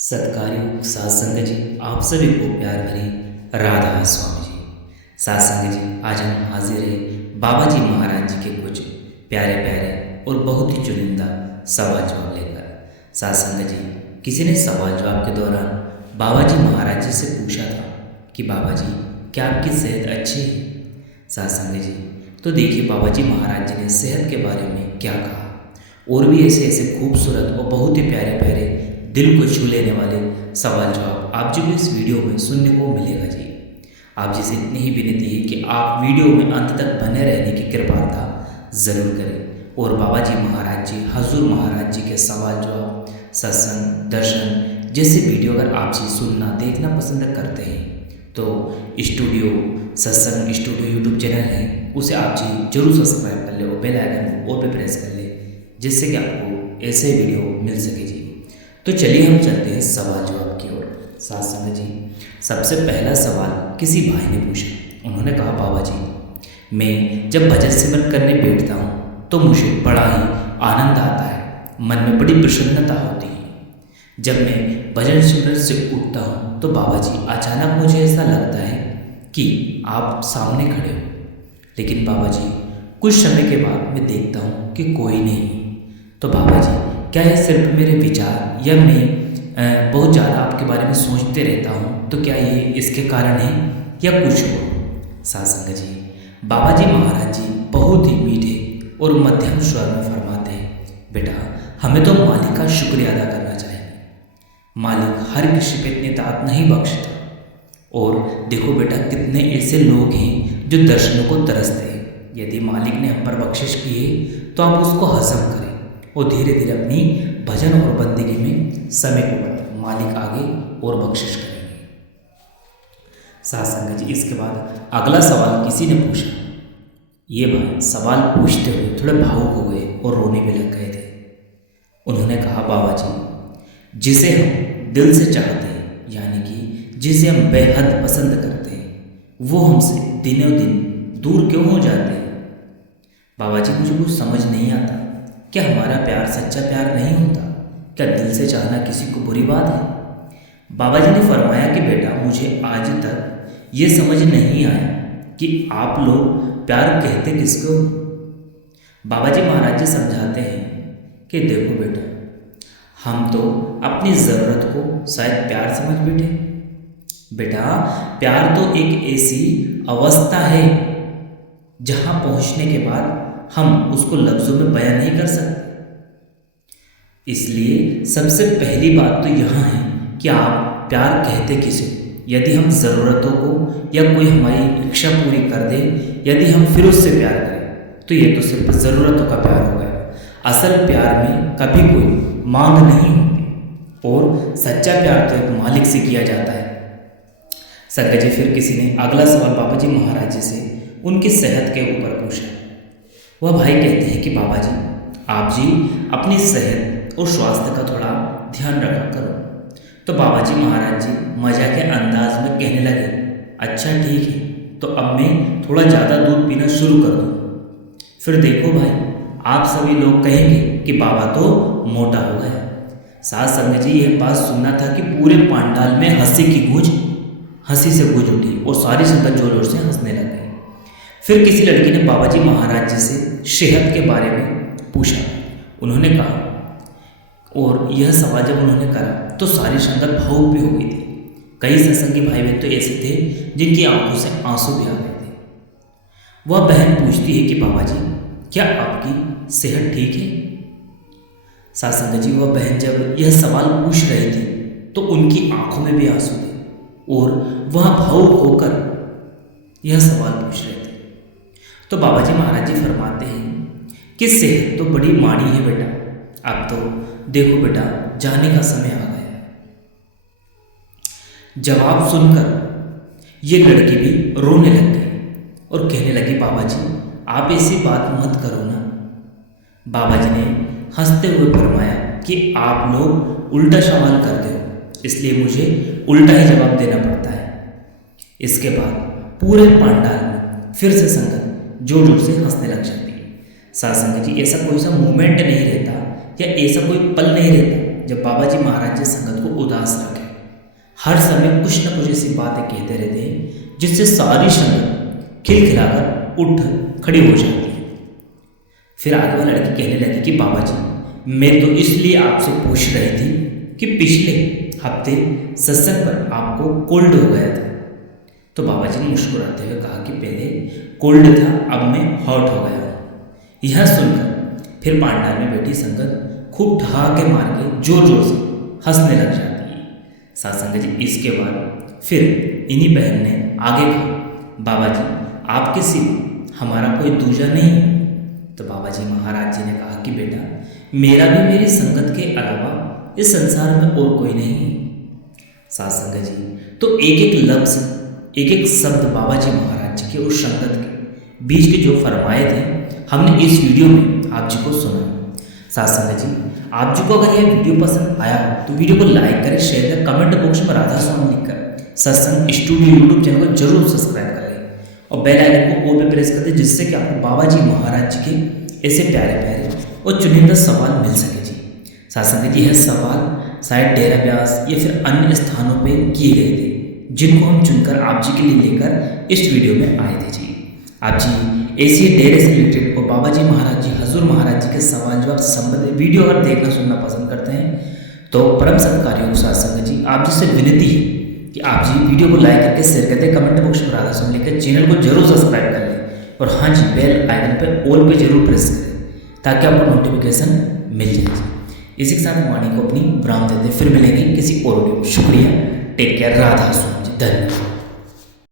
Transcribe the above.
सत्कार्यों सात्संग जी, आप सभी को प्यार भरी राधा स्वामी जी। सात्संग जी, आज हम हाजिर हैं बाबा जी महाराज जी के कुछ प्यारे प्यारे और बहुत ही चुनिंदा सवाल जवाब लेकर। सात्संग जी, किसी ने सवाल जवाब के दौरान बाबा जी महाराज जी से पूछा था कि बाबा जी, क्या आपकी सेहत अच्छी है? सात्संग जी, तो देखिए बाबा जी महाराज जी ने सेहत के बारे में क्या कहा, और भी ऐसे ऐसे खूबसूरत और बहुत ही प्यारे प्यारे दिल को छू लेने वाले सवाल जवाब आप जी को इस वीडियो में सुनने को मिलेगा जी। आप जी से इतनी ही विनती है कि आप वीडियो में अंत तक बने रहने की कृपालता ज़रूर करें। और बाबा जी महाराज जी, हजूर महाराज जी के सवाल जवाब, सत्संग, दर्शन जैसे वीडियो अगर आप जी सुनना देखना पसंद करते हैं तो स्टूडियो सत्संग स्टूडियो यूट्यूब चैनल है, उसे आप जी जरूर सब्सक्राइब कर ले और बेल आइकन को और पे प्रेस कर ले, जिससे कि आपको ऐसे वीडियो मिल सके जी। तो चलिए हम चलते हैं सवाल जवाब की ओर। सात्संग जी, सबसे पहला सवाल किसी भाई ने पूछा। उन्होंने कहा, बाबा जी, मैं जब भजन सिमरन करने बैठता हूँ तो मुझे बड़ा ही आनंद आता है, मन में बड़ी प्रसन्नता होती है। जब मैं भजन सिमरन से उठता हूँ तो बाबा जी अचानक मुझे ऐसा लगता है कि आप सामने खड़े हो, लेकिन बाबा जी कुछ समय के बाद मैं देखता हूँ कि कोई नहीं। तो बाबा जी, क्या ये सिर्फ मेरे विचार या मैं बहुत ज़्यादा आपके बारे में सोचते रहता हूँ, तो क्या ये इसके कारण है या कुछ और? सात्संग जी, बाबा जी महाराज जी बहुत ही मीठे और मध्यम स्वर में फरमाते हैं, बेटा हमें तो मालिक का शुक्रिया अदा करना चाहिए। मालिक हर किसी पे इतनी दात नहीं बख्शता। और देखो बेटा, कितने ऐसे लोग हैं जो दर्शनों को तरसते हैं। यदि मालिक ने हम पर बख्शिश की है तो आप उसको हजम करें और धीरे धीरे अपनी भजन और बंदगी में समय को बढ़ाएं। मालिक आगे और बख्शिश करेंगे। सात्संग जी, इसके बाद अगला सवाल किसी ने पूछा। ये भाई सवाल पूछते हुए थोड़े भावुक हो गए और रोने भी लग गए थे। उन्होंने कहा, बाबा जी, जिसे हम दिल से चाहते हैं, यानी कि जिसे हम बेहद पसंद करते हैं, वो हमसे दिनों दिन दूर क्यों हो जाते हैं? बाबा जी, मुझे कुछ समझ नहीं आता। क्या हमारा प्यार सच्चा प्यार नहीं होता? क्या दिल से चाहना किसी को बुरी बात है? बाबा जी ने फरमाया कि बेटा, मुझे आज तक ये समझ नहीं आया कि आप लोग प्यार कहते किसको। बाबा जी महाराज जी समझाते हैं कि देखो बेटा, हम तो अपनी ज़रूरत को शायद प्यार समझ बैठे। बेटा, प्यार तो एक ऐसी अवस्था है जहाँ पहुँचने के बाद हम उसको लफ्ज़ों में बयां नहीं कर सकते। इसलिए सबसे पहली बात तो यहाँ है कि आप प्यार कहते किसे। यदि हम ज़रूरतों को या कोई हमारी इच्छा पूरी कर दे, यदि हम फिर उससे प्यार करें, तो ये तो सिर्फ ज़रूरतों का प्यार हो गया। असल प्यार में कभी कोई मांग नहीं होती और सच्चा प्यार तो एक मालिक से किया जाता है। संगत जी, फिर किसी ने अगला सवाल बाबा जी महाराज जी से उनकी सेहत के ऊपर पूछा। वह भाई कहते हैं कि बाबा जी, आप जी अपनी सेहत और स्वास्थ्य का थोड़ा ध्यान रखा करो। तो बाबा जी महाराज जी मजाक के अंदाज में कहने लगे, अच्छा ठीक है, तो अब मैं थोड़ा ज़्यादा दूध पीना शुरू कर दूँ। फिर देखो भाई, आप सभी लोग कहेंगे कि बाबा तो मोटा हो गया। सात्संग जी, यह बात सुनना था कि पूरे पांडाल में हंसी से गूंज उठी और सारी संगत जोर जोर से हंसने लग गई। फिर किसी लड़की ने बाबा जी महाराज जी से सेहत के बारे में पूछा। उन्होंने कहा, और यह सवाल जब उन्होंने करा तो सारी संगत भावुक भी हो गई थी। कई सत्संगी भाई बहन तो ऐसे थे जिनकी आंखों से आंसू भी आ गए थे। वह बहन पूछती है कि बाबा जी, क्या आपकी सेहत ठीक है? सात्संग जी, वह बहन जब यह सवाल पूछ रही थी तो उनकी आंखों में भी आंसू थे और वह भावुक होकर यह सवाल पूछ रहे थे। तो बाबा जी महाराज जी फरमाते हैं कि सेहत तो बड़ी माड़ी है बेटा, अब तो देखो बेटा, जाने का समय आ गया है। जवाब सुनकर ये लड़की भी रोने लग गई और कहने लगी, बाबा जी आप ऐसी बात मत करो ना। बाबा जी ने हंसते हुए फरमाया कि आप लोग उल्टा सवाल करते हो, इसलिए मुझे उल्टा ही जवाब देना पड़ता है। इसके बाद पूरे पांडाल में फिर से संगत जोर जोर से हंसने लग जाती है। सात्संग जी, ऐसा कोई सा मोमेंट नहीं रहता या ऐसा कोई पल नहीं रहता जब बाबा जी महाराज जी संगत को उदास रखे। हर समय कुछ न कुछ ऐसी बातें कहते रहते हैं जिससे सारी संगत खिलखिलाकर उठ खड़ी हो जाती है। फिर आगे वो लड़की कहने लगी कि बाबा जी, मैं तो इसलिए आपसे पूछ रही थी कि पिछले हफ्ते सत्संग पर आपको कोल्ड हो गया था। तो बाबा जी ने मुस्कुराते हुए कहा कि पहले कोल्ड था, अब मैं हॉट हो गया हूँ। यह सुनकर फिर पांडाल में बैठी संगत खूब ठहाके मार के जोर जोर से हंसने लग जाती है। सत्संग जी इसके बाद फिर इन्हीं बहन ने आगे कहा, बाबा जी आपके सिवा हमारा कोई दूजा नहीं है। तो बाबा जी महाराज जी ने कहा कि बेटा, मेरा भी मेरी संगत के अलावा इस संसार में और कोई नहीं है। सत्संग जी तो एक एक लफ्ज़, एक एक शब्द बाबा जी महाराज जी के और संगत के बीच के जो फरमाए थे, हमने इस वीडियो में आप जी को सुना। सत्संग जी आप जी को अगर यह वीडियो पसंद आया हो तो वीडियो को लाइक करें, शेयर करें, कमेंट बॉक्स में राधा स्वामी लिखकर सत्संग स्टूडियो यूट्यूब चैनल को जरूर सब्सक्राइब करें और बेल आइकन को ऑल पे प्रेस कर दें, जिससे कि आपको बाबा जी महाराज जी के ऐसे प्यारे प्यारे और चुनिंदा सवाल मिल सके जी। सत्संग जी यह सवाल शायद डेरा ब्यास या फिर अन्य स्थानों पे किए गए थे, जिनको हम चुनकर आप जी के लिए लेकर इस वीडियो में आए थे जी। आप जी ऐसी डेरे से रिलेटेड और बाबा जी महाराज जी, हजूर महाराज जी के सवाल जवाब संबंधित वीडियो अगर देखना सुनना पसंद करते हैं तो परम सत्कार्यों सत्संग जी आप जी से विनती है कि आप जी वीडियो को लाइक करके शेयर कर दें, कमेंट बॉक्स में राधा स्वामी लिखकर चैनल को जरूर सब्सक्राइब कर लें और हाँ जी बेल आइकन पर ऑल पे जरूर प्रेस करें ताकि आपको नोटिफिकेशन मिल जाए। इसी के साथ वाणी को अपनी विराम देते फिर मिलेंगे किसी और वीडियो। शुक्रिया, टेक केयर, राधा स्वामी जी, धन्यवाद।